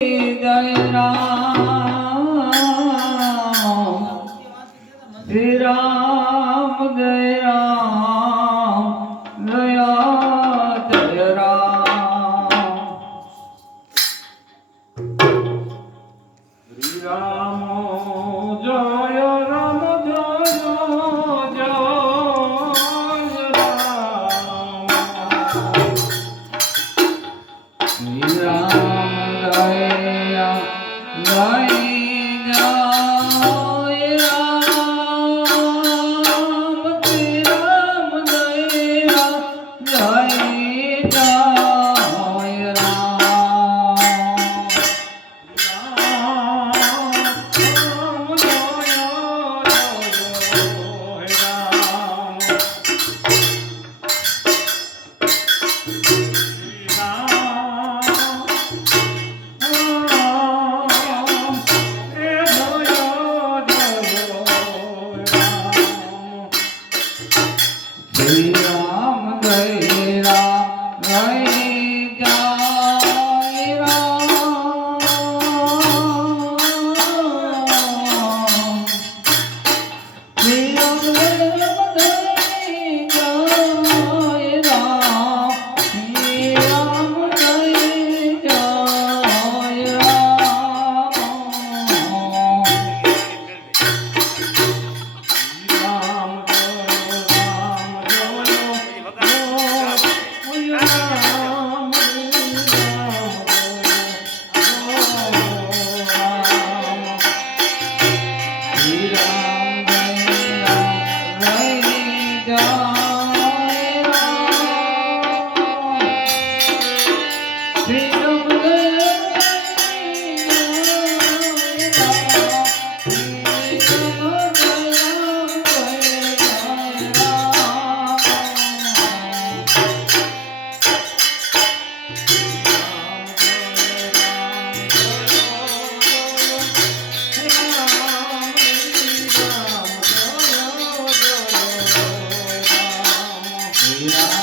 Jai Ram सा Yeah.